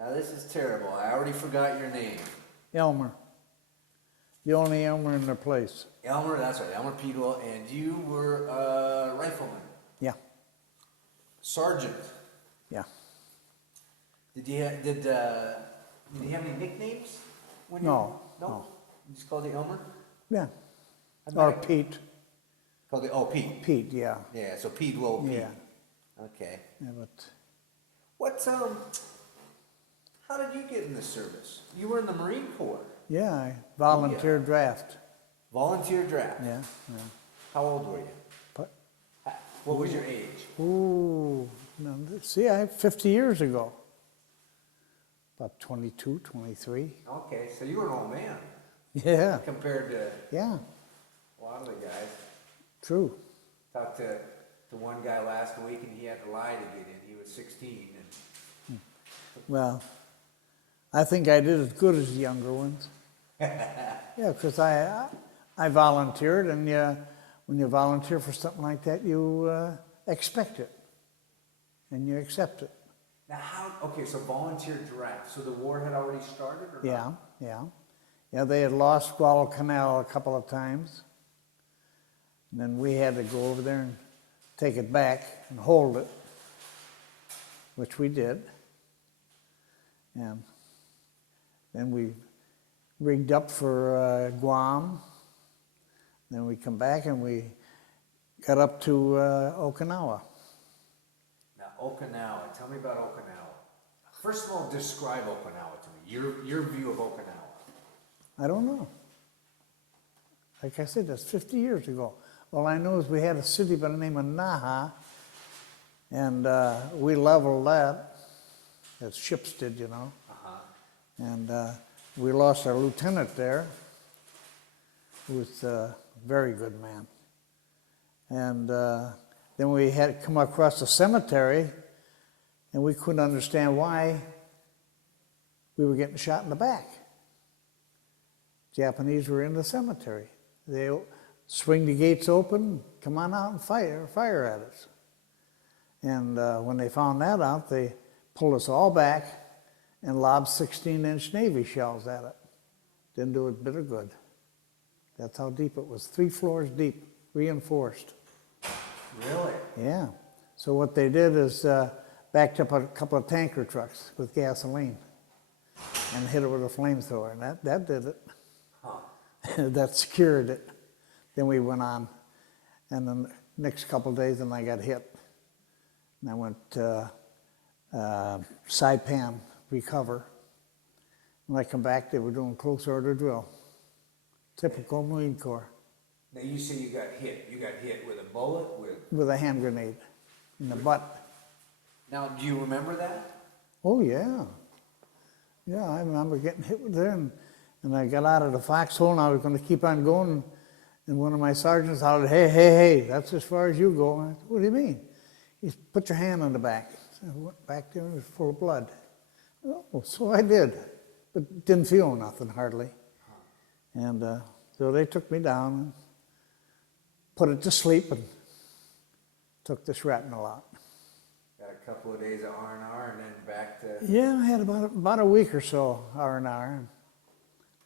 Now this is terrible. I already forgot your name. Elmer. The only Elmer in the place. Elmer, that's right. Elmer Piedlow, and you were a rifleman. Yeah. Sergeant. Yeah. Did you have any nicknames? When No. You, no. You just called you Elmer? Yeah. I'm Or not- Pete. Called you Pete. Pete, yeah. Yeah. So Piedlow Pete. Yeah. Okay. Yeah, but What's How did you get in the service? You were in the Marine Corps. yeah, I volunteer draft. Volunteer draft. Yeah. Yeah. How old were you? But, What was your age? ooh, no, see, 50 years ago. About 22, 23. Okay, so you were an old man Yeah. compared to Yeah. a lot of the guys. True. Talked to one guy last week, and he had to lie to get in. He was 16. Well, I think I did as good as the younger ones. Yeah, because I volunteered, and when you volunteer for something like that, you expect it, and you accept it. Now, okay, so volunteer draft. So the war had already started, or Yeah, not? yeah. Yeah, they had lost Guadalcanal a couple of times, and then we had to go over there and take it back and hold it, which we did. And then we rigged up for Guam. Then we come back and we got up to Okinawa. Now, Okinawa. Tell me about Okinawa. First of all, describe Okinawa to me. Your view of Okinawa. I don't know. Like I said, that's 50 years ago. All I know is we had a city by the name of Naha, and we leveled that, as ships did, you know. And we lost our lieutenant there, who was a very good man. And then we had come across a cemetery, and we couldn't understand why we were getting shot in the back. Japanese were in the cemetery. They swing the gates open, come on out and fire at us. And when they found that out, they pulled us all back and lobbed 16-inch Navy shells at it. Didn't do it a bit of good. That's how deep it was. 3 floors deep, reinforced. Really? Yeah. So what they did is backed up a couple of tanker trucks with gasoline and hit it with a flamethrower, and that did it. That secured it. Then we went on, and then the next couple of days, then I got hit. And I went Saipan, recover. When I come back, they were doing close order drill. Typical Marine Corps. Now, you say you got hit. You got hit with a bullet? With a hand grenade in the butt. Now, do you remember that? Oh, yeah. Yeah, I remember getting hit with there, and I got out of the foxhole, and I was going to keep on going, and one of my sergeants hollered, hey, that's as far as you go. I said, what do you mean? He said, put your hand on the back. So I went back there, and it was full of blood. Oh, so I did, but didn't feel nothing hardly. And so they took me down and put it to sleep and took the shrapnel out. Got a couple of days of R&R and then back to... Yeah, I had about a week or so R&R.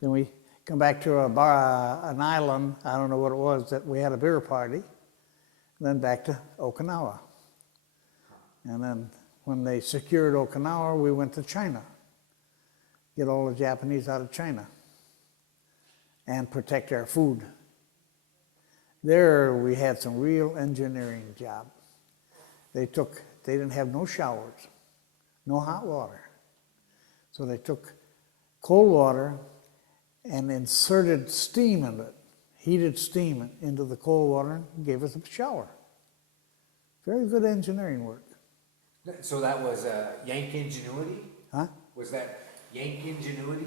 Then we come back to an island, I don't know what it was, that we had a beer party. And then back to Okinawa. And then when they secured Okinawa, we went to China. Get all the Japanese out of China. And protect our food. There we had some real engineering job. They didn't have no showers, no hot water. So they took cold water and inserted steam in it, heated steam into the cold water and gave us a shower. Very good engineering work. So that was Yankee ingenuity? Huh? Was that Yankee ingenuity?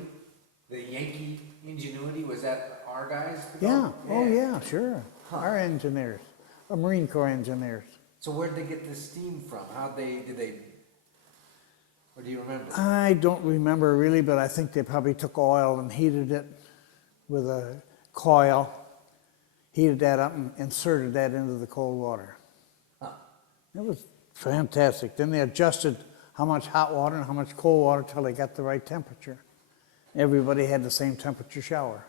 The Yankee ingenuity, was that our guys? Yeah, oh yeah, sure. Our engineers, our Marine Corps engineers. So where did they get this steam from? Or do you remember? I don't remember really, but I think they probably took oil and heated it with a coil, heated that up and inserted that into the cold water. Huh. It was fantastic. Then they adjusted how much hot water and how much cold water till they got the right temperature. Everybody had the same temperature shower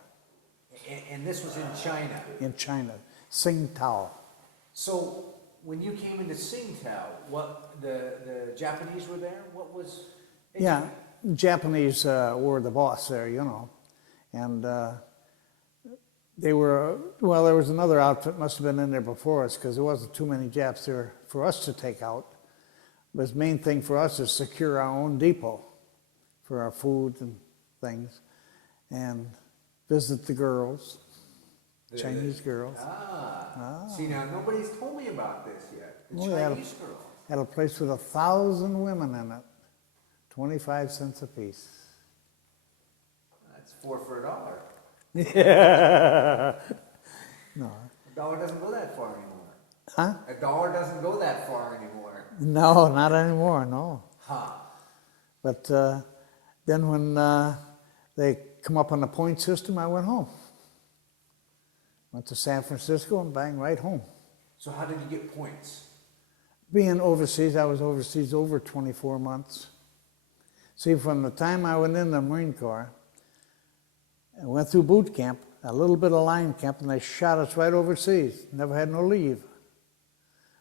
And this was in China. in China. Tsingtao. So when you came into Tsingtao, what the Japanese were there? What was? Yeah, Japanese were the boss there, and they were, well, there was another outfit must have been in there before us because there wasn't too many Japs there for us to take out. But the main thing for us is secure our own depot for our food and things, and visit the girls, Chinese girls. See, now nobody's told me about this yet. The Oh, Chinese girl. Had a place with 1,000 women in it, 25 cents a piece. That's 4 for $1. Yeah. No. $1 doesn't go that far anymore. Huh? $1 doesn't go that far anymore. No, not anymore, no. Huh. But then when they come up on the point system, I went home. Went to San Francisco and bang, right home. So how did you get points? Being overseas, I was overseas over 24 months. See, from the time I went in the Marine Corps, I went through boot camp, a little bit of line camp, and they shot us right overseas. Never had no leave.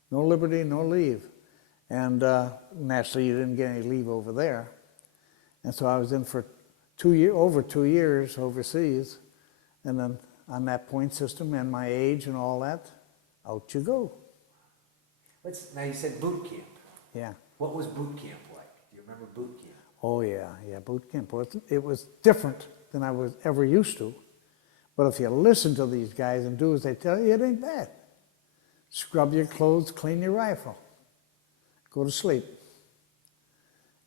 No liberty, no leave. And naturally, you didn't get any leave over there. And so I was in for over 2 years overseas. And then on that point system and my age and all that, out you go. Now you said boot camp. Yeah. What was boot camp like? Do you remember boot camp? Oh, yeah, boot camp. It was different than I was ever used to. But if you listen to these guys and do as they tell you, it ain't bad. Scrub your clothes, clean your rifle, go to sleep,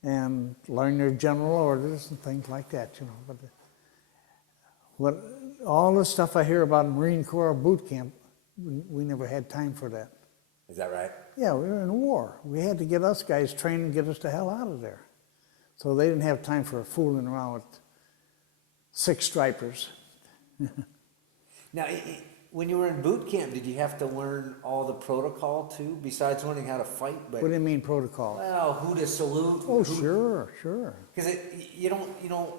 and learn your general orders and things like that, But all the stuff I hear about Marine Corps boot camp, we never had time for that. Is that right? Yeah, we were in war. We had to get us guys trained and get us the hell out of there. So they didn't have time for fooling around with 6 stripers. Now, when you were in boot camp, did you have to learn all the protocol too, besides learning how to fight? But, What do you mean protocol? well, who to salute? Oh, sure. Because you don't,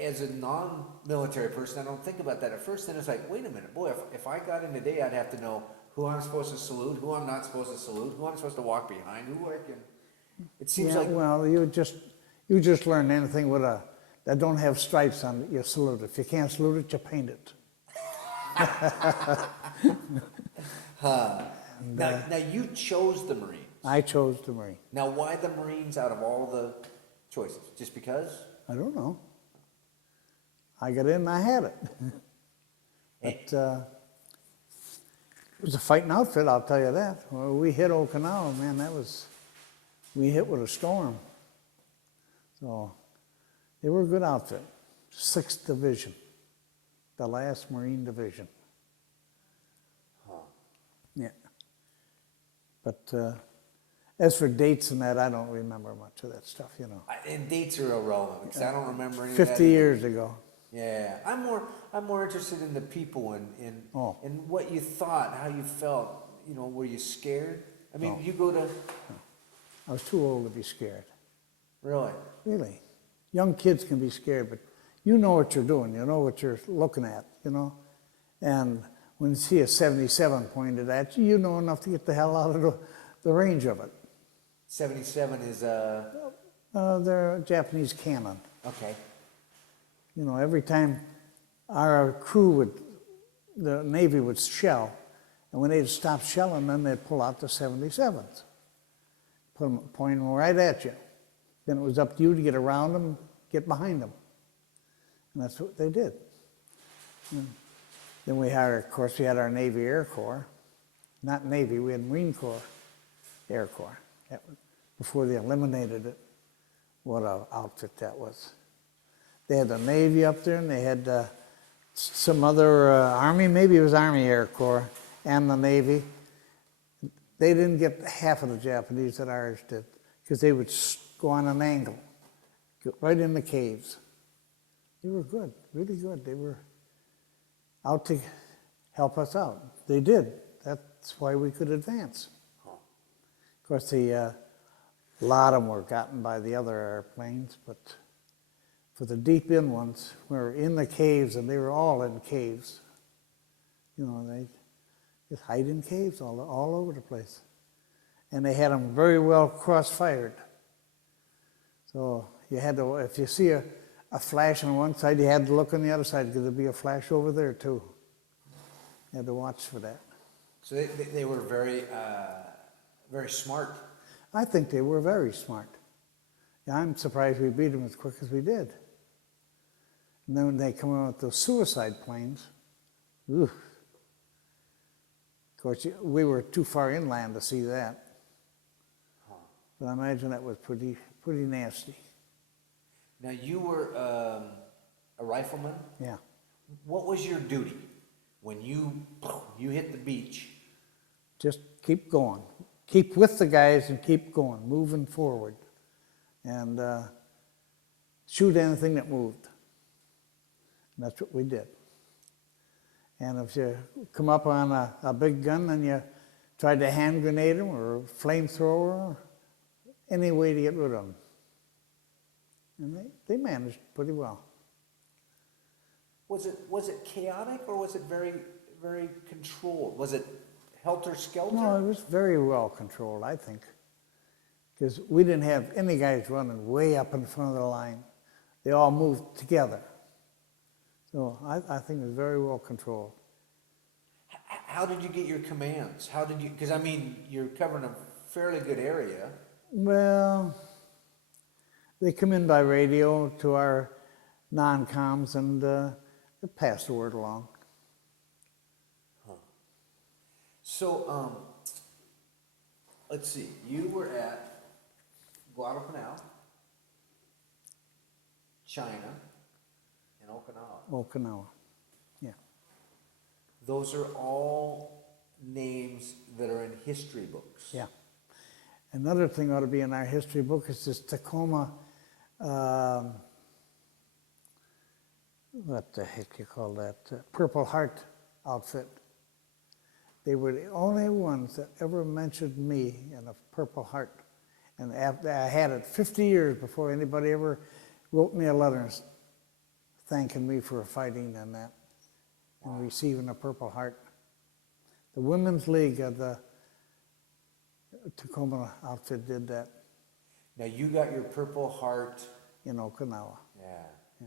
as a non-military person, I don't think about that at first. Then it's like, wait a minute, boy, if I got in today, I'd have to know who I'm supposed to salute, who I'm not supposed to salute, who I'm supposed to walk behind, who I can. It seems Yeah, like. well, you just learn anything with that don't have stripes on it, you salute it. If you can't salute it, you paint it. Now you chose the Marines. I chose the Marine. Now, why the Marines out of all the choices? Just because? I don't know. I got in and I had it. But it was a fighting outfit, I'll tell you that. When we hit Okinawa, man, we hit with a storm. So they were a good outfit. 6th Division, the last Marine Division. Huh. Yeah. But as for dates and that, I don't remember much of that stuff, And dates are irrelevant because I don't remember any of that. 50 years ago. Yeah, I'm more interested in the people and Oh. and what you thought, how you felt. Were you scared? I mean, No. you go to. I was too old to be scared. Really? Really. Young kids can be scared, but you know what you're doing. You know what you're looking at, And when you see a 77 pointed at you, you know enough to get the hell out of the range of it. 77 is They're a Japanese cannon. okay. Every time our crew the Navy would shell, and when they'd stop shelling, then they'd pull out the 77s. Point them right at you. Then it was up to you to get around them, get behind them. And that's what they did. And then we had, of course, we had our Navy Air Corps. Not Navy, we had Marine Corps Air Corps. Before they eliminated it, what an outfit that was. They had the Navy up there, and they had some other Army, maybe it was Army Air Corps, and the Navy. They didn't get half of the Japanese that ours did, because they would go on an angle, get right in the caves. They were good, really good. They were out to help us out. They did. That's why we could advance. Of course, A lot of them were gotten by the other airplanes, but for the deep in ones, we were in the caves, and they were all in caves. You know, they just hide in caves all over the place. And they had them very well cross-fired. So you had to, if you see a flash on one side, you had to look on the other side because there'd be a flash over there too. You had to watch for that. So they were very, very smart. I think they were very smart. Yeah, I'm surprised we beat them as quick as we did. And then when they come out with those suicide planes, ooh. Of course, we were too far inland to see that. But I imagine that was pretty nasty. Now, you were a rifleman? Yeah. What was your duty when you hit the beach? Just keep going. Keep with the guys and keep going, moving forward. And shoot anything that moved. And that's what we did. And if you come up on a big gun, then you tried to hand grenade them or flamethrower, any way to get rid of them. And they managed pretty well. Was it chaotic or was it very, very controlled? Was it helter-skelter? No, it was very well controlled, I think. Because we didn't have any guys running way up in front of the line. They all moved together. So I think it was very well controlled. How did you get your commands? How did you, because I mean, you're covering a fairly good area. Well, they come in by radio to our non-coms and they pass the word along. Huh. So, let's see, you were at Guadalcanal, China, and Okinawa. Okinawa, yeah. Those are all names that are in history books. Yeah. Another thing ought to be in our history book is this Tacoma, what the heck you call that, Purple Heart outfit. They were the only ones that ever mentioned me in a Purple Heart. And after I had it 50 years before anybody ever wrote me a letter thanking me for fighting and that, and receiving a Purple Heart. The Women's League of the Tacoma outfit did that. Now you got your Purple Heart in Okinawa. Yeah. Yeah.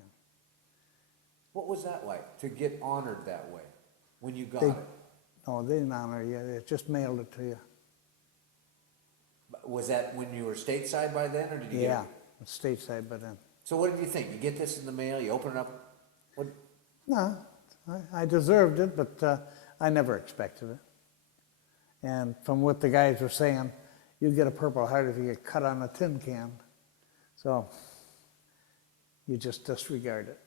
What was that like to get honored that way when you got They- it? No, they didn't honor you. They just mailed it to you. Was that when you were stateside by then, or did you? Yeah, stateside by then. So what did you think? You get this in the mail, you open it up. What? No, I deserved it, but I never expected it. And from what the guys were saying, you get a Purple Heart if you get cut on a tin can. So you just disregard it.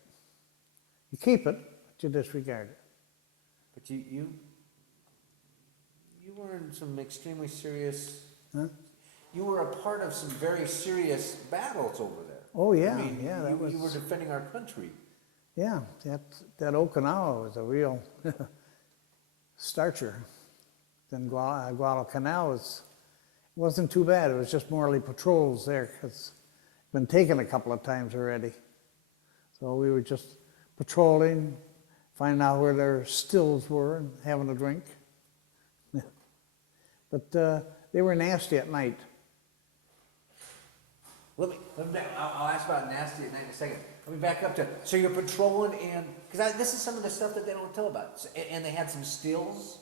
You keep it, but you disregard it. But you were in some extremely serious. Huh? You were a part of some very serious battles over there. Oh yeah, I mean, yeah. you were defending our country. Yeah, that Okinawa was a real starcher. Then Guadalcanal wasn't too bad. It was just morely patrols there because it's been taken a couple of times already. So we were just patrolling, finding out where their stills were and having a drink. But they were nasty at night. I'll ask about nasty at night in a second. Let me back up to, so you're patrolling and, because this is some of the stuff that they don't tell about. And they had some stills?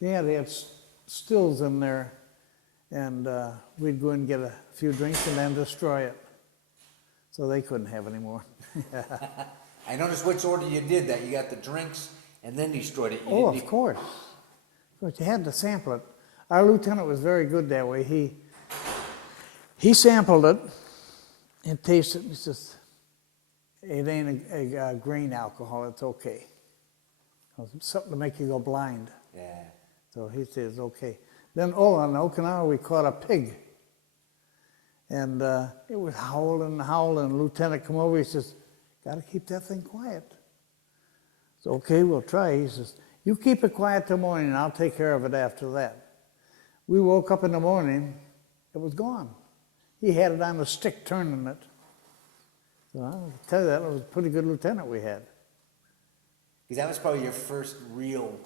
Yeah, they had stills in there, and we'd go and get a few drinks and then destroy it. So they couldn't have any more. I noticed which order you did that. You got the drinks and then destroyed it. Oh, of course. But you had to sample it. Our lieutenant was very good that way. He sampled it and tasted it. He says, it ain't a grain alcohol, it's okay. It's something to make you go blind. Yeah. So he says, okay. Then, on Okinawa, we caught a pig. And it was howling and howling. The lieutenant come over, he says, got to keep that thing quiet. So, okay, we'll try. He says, you keep it quiet till morning, and I'll take care of it after that. We woke up in the morning, it was gone. He had it on a stick turning it. So I'll tell you, that was a pretty good lieutenant we had. Because that was probably your first real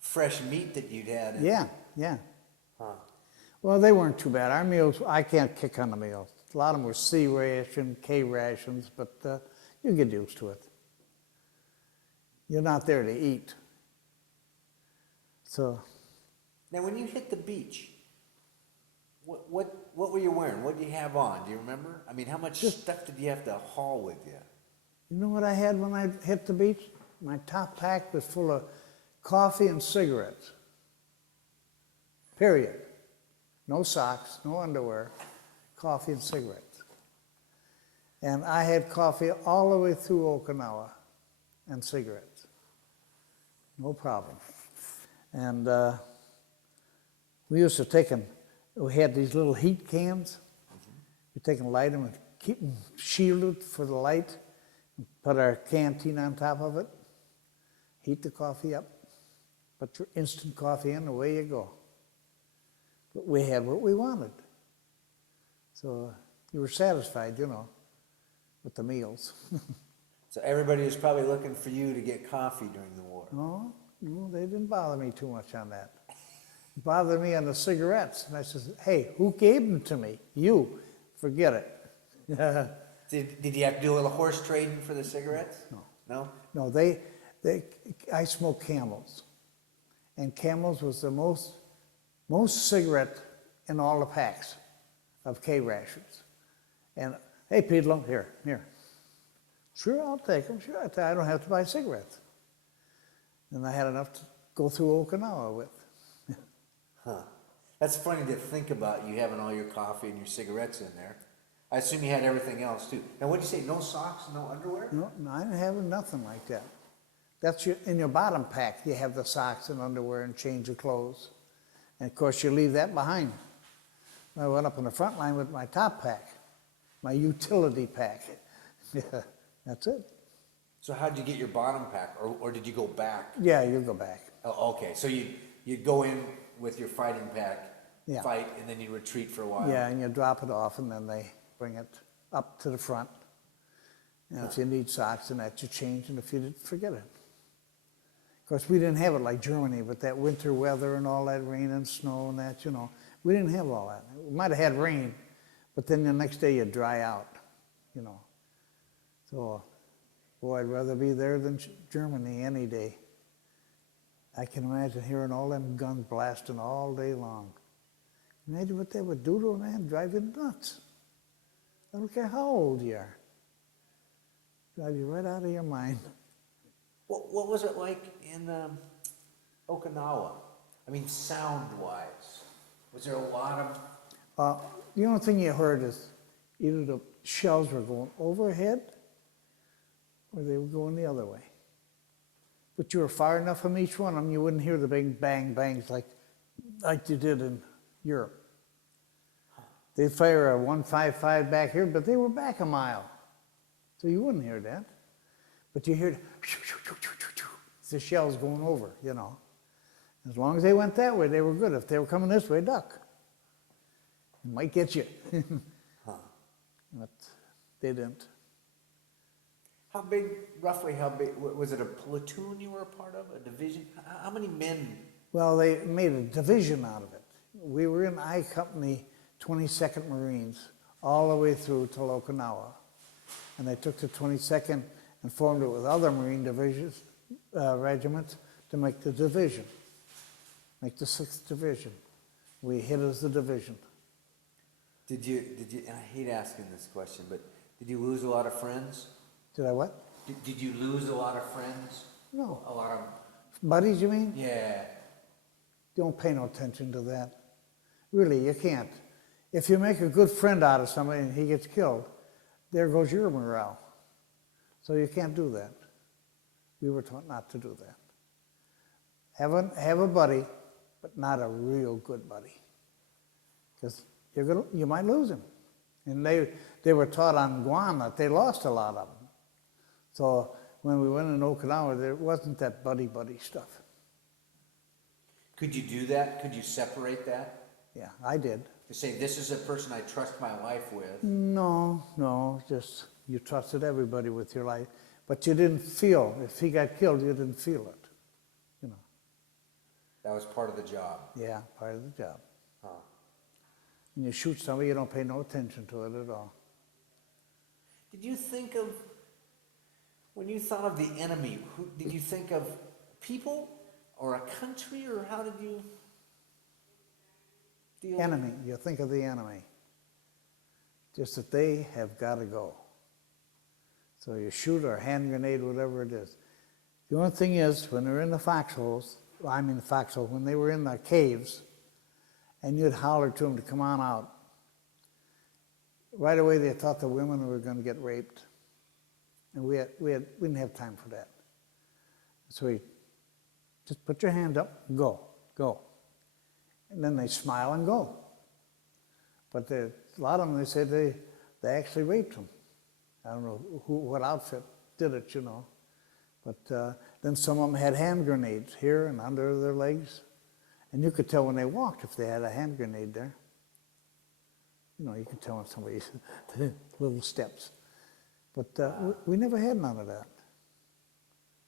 fresh meat that you'd had. Yeah, yeah. Huh. Well, they weren't too bad. Our meals, I can't kick on the meals. A lot of them were C ration, K rations, but you get used to it. You're not there to eat. So. Now, when you hit the beach, what were you wearing? What did you have on? Do you remember? I mean, how much stuff did you have to haul with you? You know what I had when I hit the beach? My top pack was full of coffee and cigarettes. Period. No socks, no underwear, coffee and cigarettes. And I had coffee all the way through Okinawa and cigarettes. No problem. And we used to take them, we had these little heat cans. We take and light them and keep them shielded for the light. Put our canteen on top of it. Heat the coffee up. Put your instant coffee in, away you go. But we had what we wanted. So you were satisfied, you know, with the meals. So everybody was probably looking for you to get coffee during the war. No, they didn't bother me too much on that. It bothered me on the cigarettes. And I said, hey, who gave them to me? You. Forget it. Did you have to do a little horse trading for the cigarettes? No. No? No, I smoked Camels. And Camels was the most cigarette in all the packs of K rations. And, hey, Piedlow, here. Sure, I'll take them. Sure, I don't have to buy cigarettes. And I had enough to go through Okinawa with. Huh. That's funny to think about, you having all your coffee and your cigarettes in there. I assume you had everything else, too. Now, what did you say, no socks, no underwear? No, I didn't have nothing like that. That's in your bottom pack, you have the socks and underwear and change of clothes. And, of course, you leave that behind. I went up in the front line with my top pack, my utility pack. Yeah, that's it. So how'd you get your bottom pack, or did you go back? Yeah, you go back. Oh, okay, so you'd go in with your fighting pack, Yeah. fight, and then you retreat for a while. Yeah, and you drop it off, and then they bring it up to the front. And if you need socks and that, you change, and if you didn't, forget it. Of course, we didn't have it like Germany with that winter weather and all that rain and snow and that, you know. We didn't have all that. We might have had rain, but then the next day you'd dry out, you know. So, boy, I'd rather be there than Germany any day. I can imagine hearing all them guns blasting all day long. Imagine what they would do to a man, drive you nuts. I don't care how old you are. Drive you right out of your mind. What was it like in Okinawa? I mean, sound-wise. Was there a lot of... The only thing you heard is either the shells were going overhead or they were going the other way. But you were far enough from each one of them, you wouldn't hear the big bang bangs like you did in Europe. They'd fire a 155 back here, but they were back a mile. So you wouldn't hear that. But you hear the shells going over, you know. As long as they went that way, they were good. If they were coming this way, duck. It might get you. But they didn't. Roughly how big, was it a platoon you were a part of, a division? How many men? Well, they made a division out of it. We were in I Company 22nd Marines all the way through to Okinawa. And they took the 22nd and formed it with other Marine divisions, regiments to make the division, make the 6th Division. We hit as the division. Did you, and I hate asking this question, but did you lose a lot of friends? Did I what? Did you lose a lot of friends? No. A lot of... Buddies, you mean? Yeah. Don't pay no attention to that. Really, you can't. If you make a good friend out of somebody and he gets killed, there goes your morale. So you can't do that. We were taught not to do that. Have a buddy, but not a real good buddy. Because you might lose him. And they were taught on Guam that they lost a lot of them. So when we went in Okinawa, there wasn't that buddy-buddy stuff. Could you do that? Could you separate that? Yeah, I did. To say, this is a person I trust my life with. No, just you trusted everybody with your life, but you didn't feel, if he got killed, you didn't feel it, you know. That was part of the job. Yeah, part of the job. Huh. When you shoot somebody, you don't pay no attention to it at all. Did you think of, when you thought of the enemy, did you think of people or a country, or how did you deal with Enemy, you think of the enemy. Just that they have got to go. So you shoot or hand grenade, whatever it is. The only thing is, when they're in the foxholes, when they were in the caves, and you'd holler to them to come on out, right away they thought the women were going to get raped. And we didn't have time for that. So we just put your hand up, go. And then they smile and go. But a lot of them, they said they actually raped them. I don't know what outfit did it, you know. But then some of them had hand grenades here and under their legs. And you could tell when they walked if they had a hand grenade there. You know, you could tell when somebody's little steps. But we never had none of that.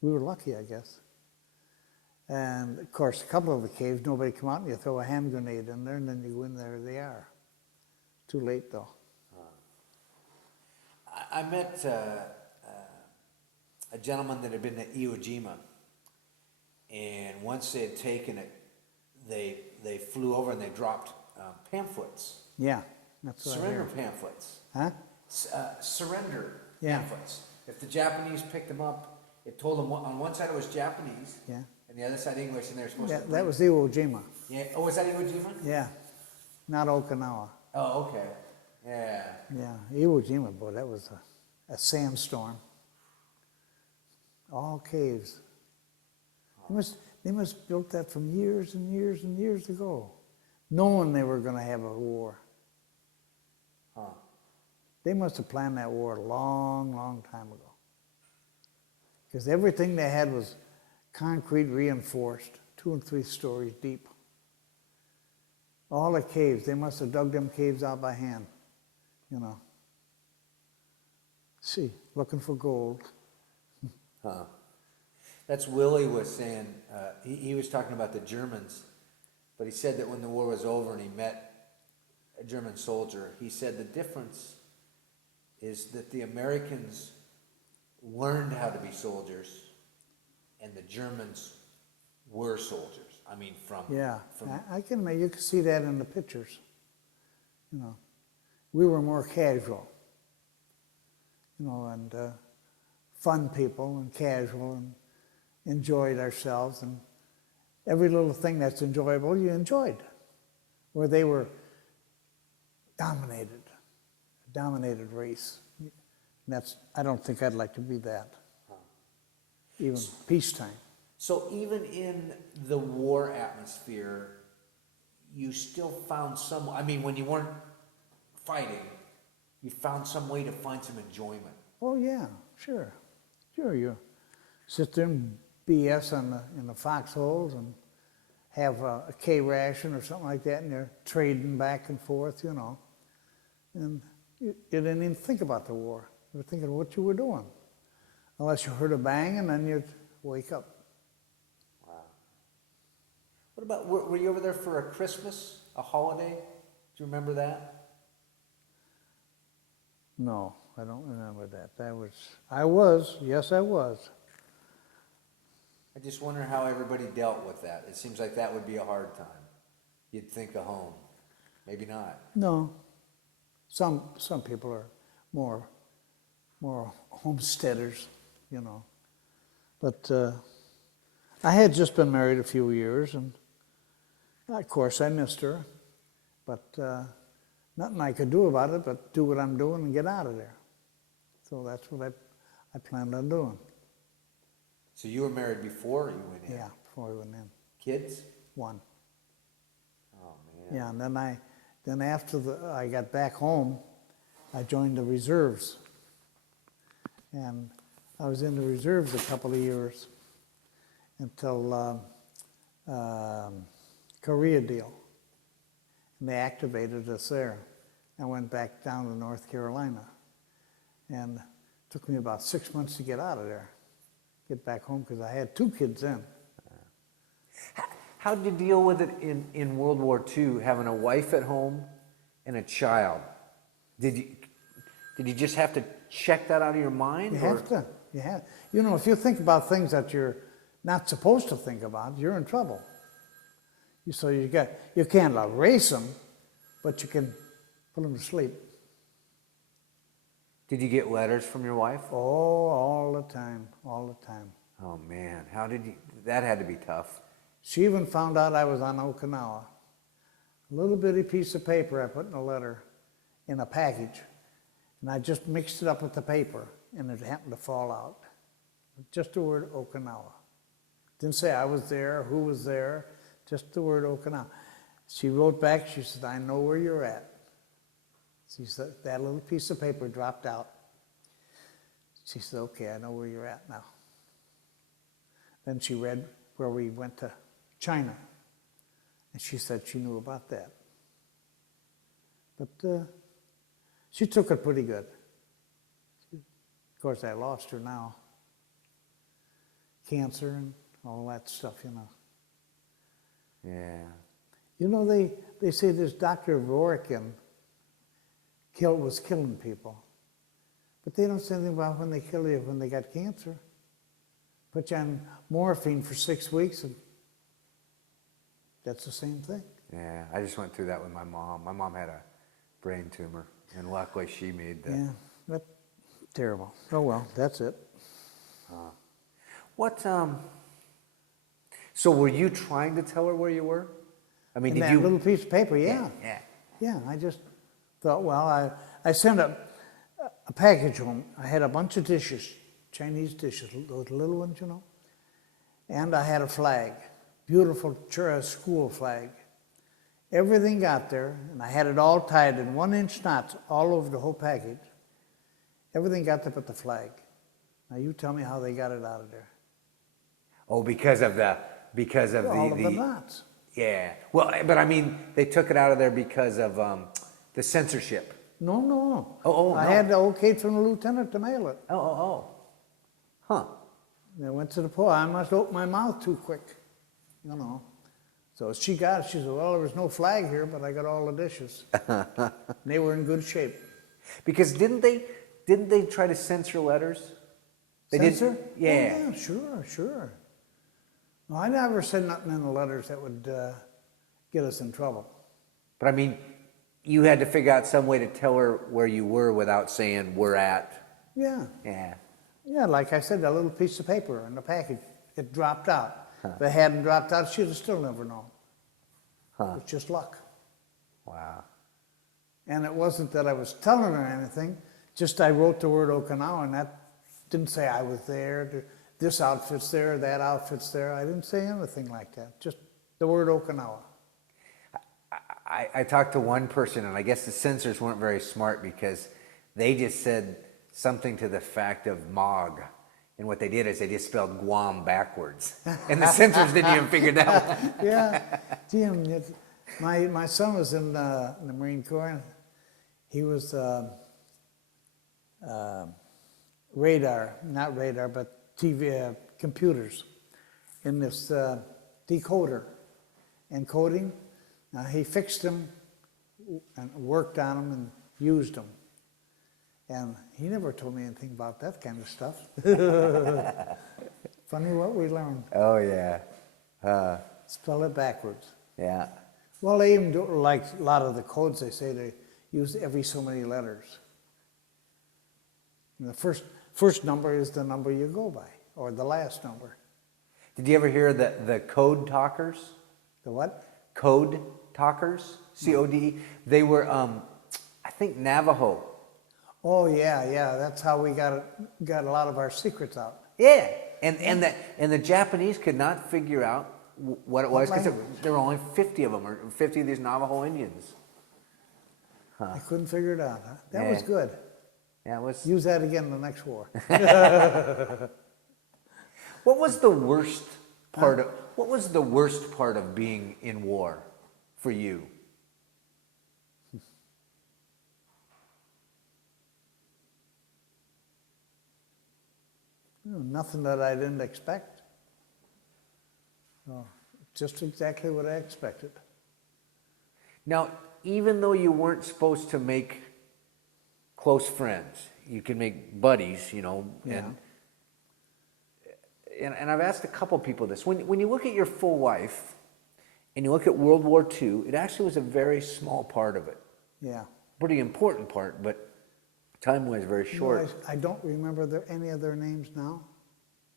We were lucky, I guess. And of course, a couple of the caves, nobody come out and you throw a hand grenade in there and then you go in there, they are. Too late though. I met a gentleman that had been to Iwo Jima, and once they had taken it, they flew over and they dropped pamphlets, Yeah, that's what I surrender heard. pamphlets, Huh? surrender Yeah. pamphlets. If the Japanese picked them up, it told them on one side it was Japanese, Yeah. and the other side English, and they were supposed Yeah, to. that was Iwo Jima. Yeah. Oh, was that Iwo Jima? Yeah, not Okinawa. Oh, okay. Yeah. Yeah, Iwo Jima, boy, that was a sandstorm. All caves. They must built that from years and years and years ago, knowing they were going to have a war. Huh. They must have planned that war a long, long time ago. Because everything they had was concrete reinforced, 2 and 3 stories deep. All the caves, they must have dug them caves out by hand, you know. See, looking for gold. Huh. That's Willie was saying, he was talking about the Germans, but he said that when the war was over and he met a German soldier, he said the difference is that the Americans learned how to be soldiers and the Germans were soldiers. I mean, Yeah, from I can imagine, you can see that in the pictures. You know, we were more casual, you know, and fun people and casual and enjoyed ourselves, and every little thing that's enjoyable you enjoyed. Where they were dominated, a dominated race. And that's, I don't think I'd like to be that, even peacetime. So even in the war atmosphere, you still found some, I mean, when you weren't fighting, you found some way to find some enjoyment. Oh yeah, sure. Sure, you sit there and BS in the foxholes and have a K ration or something like that, and you're trading back and forth, you know. And you didn't even think about the war. You were thinking of what you were doing. Unless you heard a bang and then you'd wake up. Wow. What about, were you over there for a Christmas, a holiday? Do you remember that? No, I don't remember that. I was, yes I was. I just wonder how everybody dealt with that. It seems like that would be a hard time. You'd think of home. Maybe not. No. Some people are more homesteaders, you know. But I had just been married a few years, and of course I missed her. But nothing I could do about it but do what I'm doing and get out of there. So that's what I planned on doing. So you were married before you went in? Yeah, before I went in. Kids? 1. Oh, man. Yeah, and then after I got back home, I joined the reserves. And I was in the reserves a couple of years until Korea deal. and they activated us there. I went back down to North Carolina, and it took me about 6 months to get out of there, get back home, because I had 2 kids then. How did you deal with it in World War II, having a wife at home and a child? Did you just have to check that out of your mind? You have to. You have. You know, if you think about things that you're not supposed to think about, you're in trouble. So you can't erase them, but you can put them to sleep. Did you get letters from your wife? Oh, all the time, all the time. Oh man, how did you? That had to be tough. She even found out I was on Okinawa. A little bitty piece of paper I put in a letter in a package, and I just mixed it up with the paper, and it happened to fall out. Just the word Okinawa. Didn't say I was there, who was there, just the word Okinawa. She wrote back, she said, I know where you're at. She said, that little piece of paper dropped out. She said, okay, I know where you're at now. Then she read where we went to China, and she said she knew about that. But she took it pretty good. Of course, I lost her now. Cancer and all that stuff, you know. Yeah. You know, they say this Dr. Rorikin was killing people. But they don't say anything about when they kill you when they got cancer. Put you on morphine for 6 weeks, and that's the same thing. Yeah, I just went through that with my mom. My mom had a brain tumor, and luckily she made that. Yeah, that's terrible. Oh well, that's it. So were you trying to tell her where you were? I mean, And did that you? little piece of paper, yeah. Yeah. Yeah, I just thought, well, I sent a package home. I had a bunch of dishes, Chinese dishes, those little ones, you know. And I had a flag, beautiful school flag. Everything got there, and I had it all tied in 1-inch knots all over the whole package. Everything got there but the flag. Now you tell me how they got it out of there. Oh, because of All of the knots. Yeah. Well, but I mean, they took it out of there because of the censorship. No. no. I had the okay from the lieutenant to mail it. Oh. Huh. And I went to the post. I must open my mouth too quick, you know. So she got it. She said, well, there was no flag here, but I got all the dishes. And they were in good shape. Because didn't they try to censor letters? They Censor? did. Yeah. Oh, yeah, sure. No, I never said nothing in the letters that would get us in trouble. But I mean, you had to figure out some way to tell her where you were without saying we're at. Yeah. Yeah. Yeah, like I said, that little piece of paper in the package, it dropped out. If it hadn't dropped out, she'd have still never known. It's just luck. Wow. And it wasn't that I was telling her anything, just I wrote the word Okinawa, and that didn't say I was there, this outfit's there, that outfit's there. I didn't say anything like that, just the word Okinawa. I talked to one person, and I guess the censors weren't very smart because they just said something to the fact of Mog. And what they did is they just spelled Guam backwards. And the censors didn't even figure that out. Yeah. Gee, my son was in the Marine Corps. He was not radar, but TV, computers in this decoder, encoding. Now he fixed them and worked on them and used them. And he never told me anything about that kind of stuff. Funny what we learned. Oh, yeah. Spell it backwards. Yeah. Well, they even do, like a lot of the codes, they say they use every so many letters. And the first number is the number you go by, or the last number. Did you ever hear the code talkers? The what? Code talkers, C-O-D. They were, I think, Navajo. Oh yeah, that's how we got a lot of our secrets out. Yeah, and the Japanese could not figure out what it was because there were only 50 of them, or 50 of these Navajo Indians. I couldn't figure it out. Huh? That was good. Yeah, it was. Use that again in the next war. What was the worst part of being in war for you? Nothing that I didn't expect. So, just exactly what I expected. Now, even though you weren't supposed to make close friends, you can make buddies, you know, and I've asked a couple people this. When you look at your full life and you look at World War II, it actually was a very small part of it. Yeah. Pretty important part, but time-wise very short. You know, I don't remember any of their names now.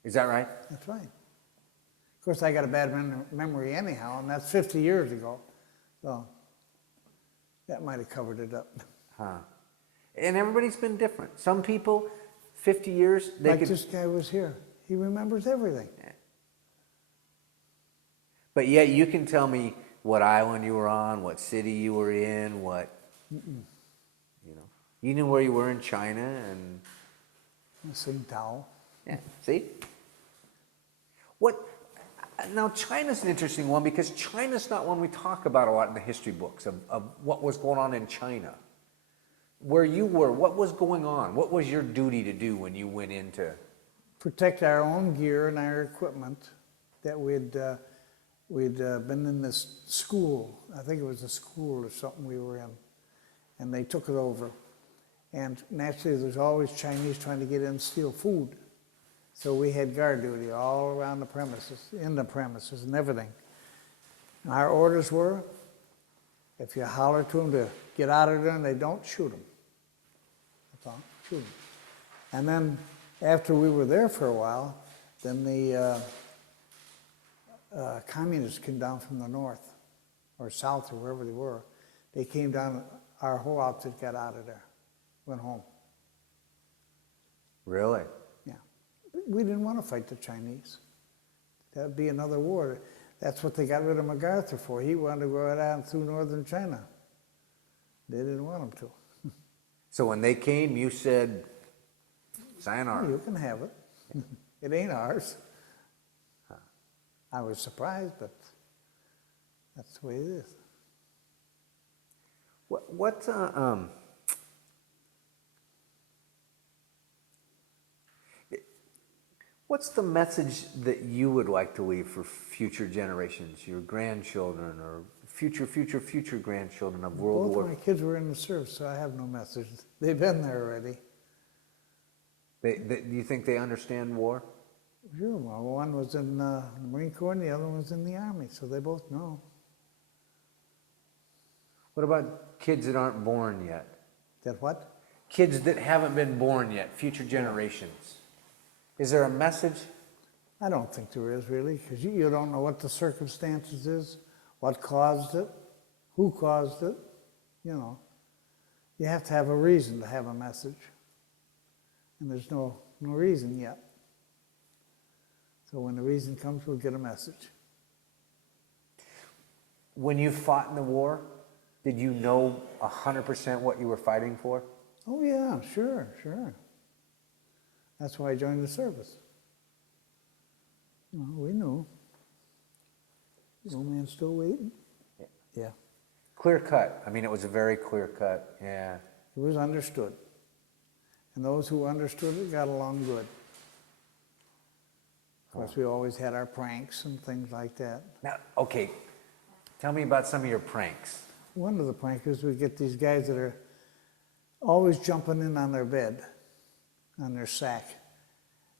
Is that right? That's right. Of course, I got a bad memory anyhow, and that's 50 years ago. So that might have covered it up. Huh. And everybody's been different. Some people, 50 years, they like could... this guy was here. He remembers everything. Yeah. But yet you can tell me what island you were on, what city you were in, what... You know. You knew where you were in China and... Tsingtao. Yeah, see? Now, China's an interesting one because China's not one we talk about a lot in the history books of what was going on in China. Where you were, what was going on? What was your duty to do when you went into... Protect our own gear and our equipment that we'd been in this school. I think it was a school or something we were in. And they took it over. And naturally, there's always Chinese trying to get in and steal food. So we had guard duty all around the premises, in the premises and everything. And our orders were, if you holler to them to get out of there and they don't, shoot them. That's all, shoot them. And then after we were there for a while, then the communists came down from the north or south or wherever they were. They came down, our whole outfit got out of there, went home. Really? Yeah. We didn't want to fight the Chinese. That'd be another war. That's what they got rid of MacArthur for. He wanted to go right on through northern China. They didn't want him to. So when they came, you said, sayonara. You can have it. It ain't ours. I was surprised, but that's the way it is. What's the message that you would like to leave for future generations, your grandchildren or future grandchildren of World War? Both my kids were in the service, so I have no message. They've been there already. Do you think they understand war? Sure. Well, one was in the Marine Corps and the other one was in the Army, so they both know. What about kids that aren't born yet? That what? Kids that haven't been born yet, future generations. Is there a message? I don't think there is really, because you don't know what the circumstances is, what caused it, who caused it, you know. You have to have a reason to have a message. And there's no reason yet. So when the reason comes, we'll get a message. When you fought in the war, did you know 100% what you were fighting for? Oh yeah, sure. That's why I joined the service. Well, we knew. The old man's still waiting? Yeah. Clear cut. I mean, it was a very clear cut, yeah. It was understood. And those who understood it got along good. Of course, we always had our pranks and things like that. Now, okay, tell me about some of your pranks. One of the prankers, we get these guys that are always jumping in on their bed, on their sack.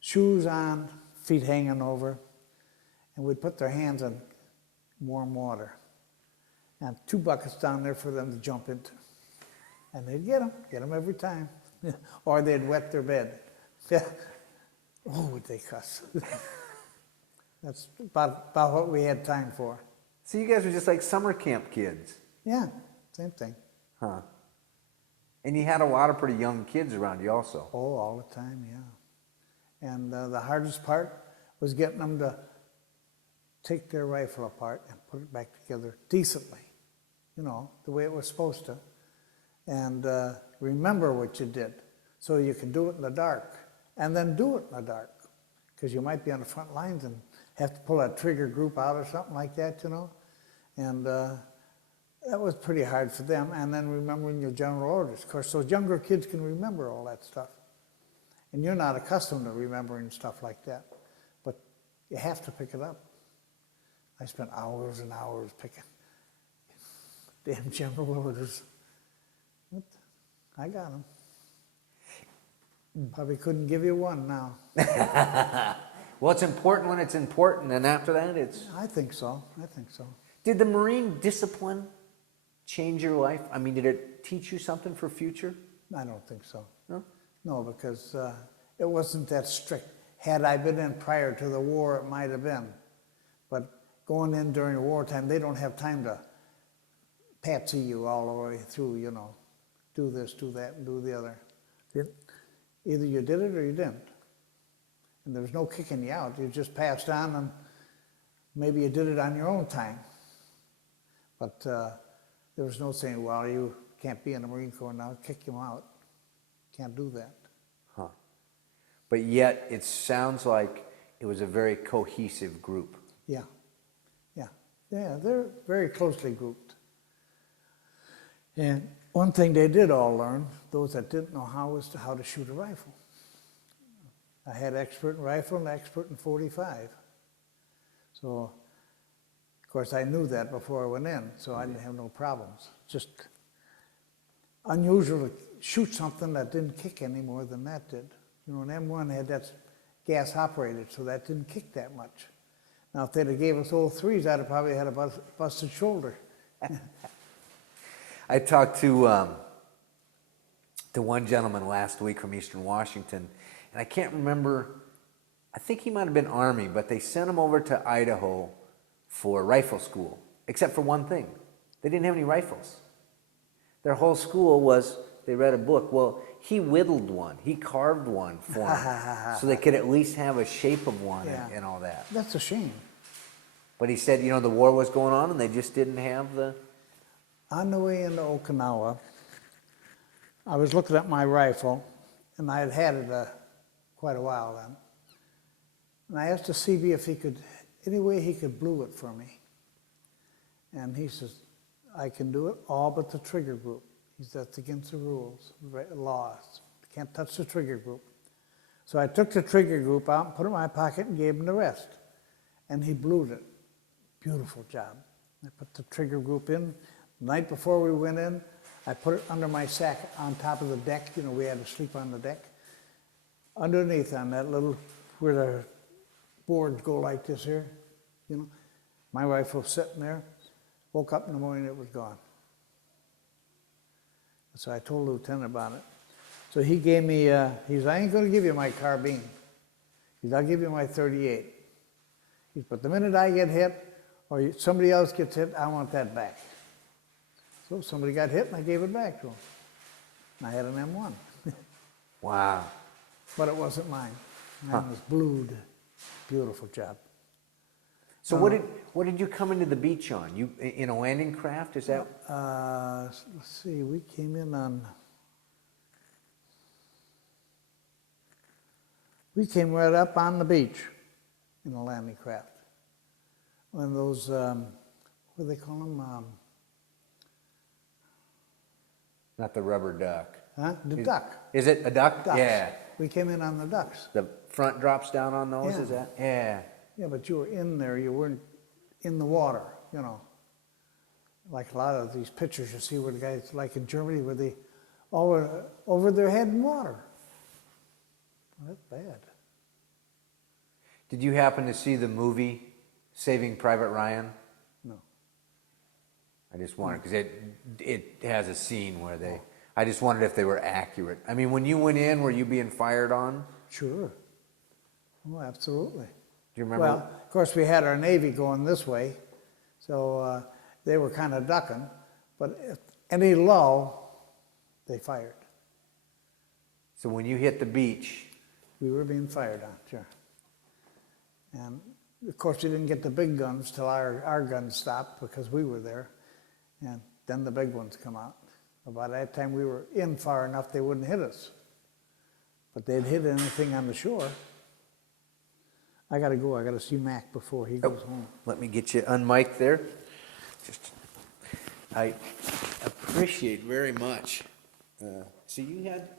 Shoes on, feet hanging over, and we'd put their hands in warm water. And 2 buckets down there for them to jump into. And they'd get them every time. Or they'd wet their bed. Oh, would they cuss. That's about what we had time for. So you guys were just like summer camp kids. Yeah, same thing. Huh. And you had a lot of pretty young kids around you also. Oh, all the time, yeah. And the hardest part was getting them to take their rifle apart and put it back together decently, you know, the way it was supposed to. And remember what you did so you could do it in the dark. And then do it in the dark. Because you might be on the front lines and have to pull a trigger group out or something like that, you know. And that was pretty hard for them. And then remembering your general orders. Of course, those younger kids can remember all that stuff. And you're not accustomed to remembering stuff like that, but you have to pick it up. I spent hours and hours picking damn general orders. But I got them. Probably couldn't give you one now. Well, it's important when it's important, and after that, it's... I think so. I think so. Did the Marine discipline change your life? I mean, did it teach you something for future? I don't think so. No? No, because it wasn't that strict. Had I been in prior to the war, it might have been. But going in during wartime, they don't have time to patsy you all the way through, you know. Do this, do that, and do the other. Either you did it or you didn't. And there was no kicking you out. You just passed on, and maybe you did it on your own time. But there was no saying, well, you can't be in the Marine Corps now, kick you out. Can't do that. Huh. But yet, it sounds like it was a very cohesive group. Yeah. Yeah. Yeah, they're very closely grouped. And one thing they did all learn, those that didn't know how, was how to shoot a rifle. I had expert in rifle and expert in .45. So, of course, I knew that before I went in, so I didn't have no problems. Just unusual to shoot something that didn't kick any more than that did. You know, an M1 had that gas operated, so that didn't kick that much. Now, if they'd have gave us old threes, I'd have probably had a busted shoulder. I talked to one gentleman last week from Eastern Washington, and I can't remember, I think he might have been Army, but they sent him over to Idaho for rifle school, except for one thing. They didn't have any rifles. Their whole school was, they read a book. Well, he whittled one. He carved one for them so they could at least have a shape of one and all that. That's a shame. But he said, you know, the war was going on and they just didn't have the... On the way into Okinawa, I was looking at my rifle, and I had had it quite a while then. And I asked the CB if he could, any way he could blue it for me. And he says, I can do it, all but the trigger group. He says, that's against the rules, laws. Can't touch the trigger group. So I took the trigger group out and put it in my pocket and gave him the rest. And he blued it. Beautiful job. I put the trigger group in. The night before we went in, I put it under my sack on top of the deck. You know, we had to sleep on the deck. Underneath on that little, where the boards go like this here, you know, my rifle was sitting there. Woke up in the morning, it was gone. So I told the lieutenant about it. So he gave me, he said, I ain't gonna give you my carbine. He said, I'll give you my .38. He said, but the minute I get hit, or somebody else gets hit, I want that back. So somebody got hit and I gave it back to him. And I had an M1. Wow. But it wasn't mine. Mine was blued. Beautiful job. So what did you come into the beach on? You in a landing craft? Is that? Let's see. We came in on. We came right up on the beach in a landing craft. One of those, what do they call them? Not the rubber duck. Huh? The duck. Is it a duck? Ducks. Yeah. We came in on the ducks. The front drops down on those, Yeah. is that? Yeah. Yeah, but you were in there. You weren't in the water, you know. Like a lot of these pictures you see where the guys, like in Germany, where they all over their head in water. Well, that's bad. Did you happen to see the movie Saving Private Ryan? No. I just wondered, because it has a scene where they... I just wondered if they were accurate. I mean, when you went in, were you being fired on? Sure. Oh, absolutely. Do you remember? Well, of course, we had our Navy going this way, so they were kind of ducking. But if any lull, they fired. So when you hit the beach... We were being fired on, sure. And, of course, we didn't get the big guns till our guns stopped because we were there. And then the big ones come out. By that time, we were in far enough they wouldn't hit us. But they'd hit anything on the shore. I got to go. I got to see Mac before he goes home. Let me get you unmiked there. I appreciate very much. So you had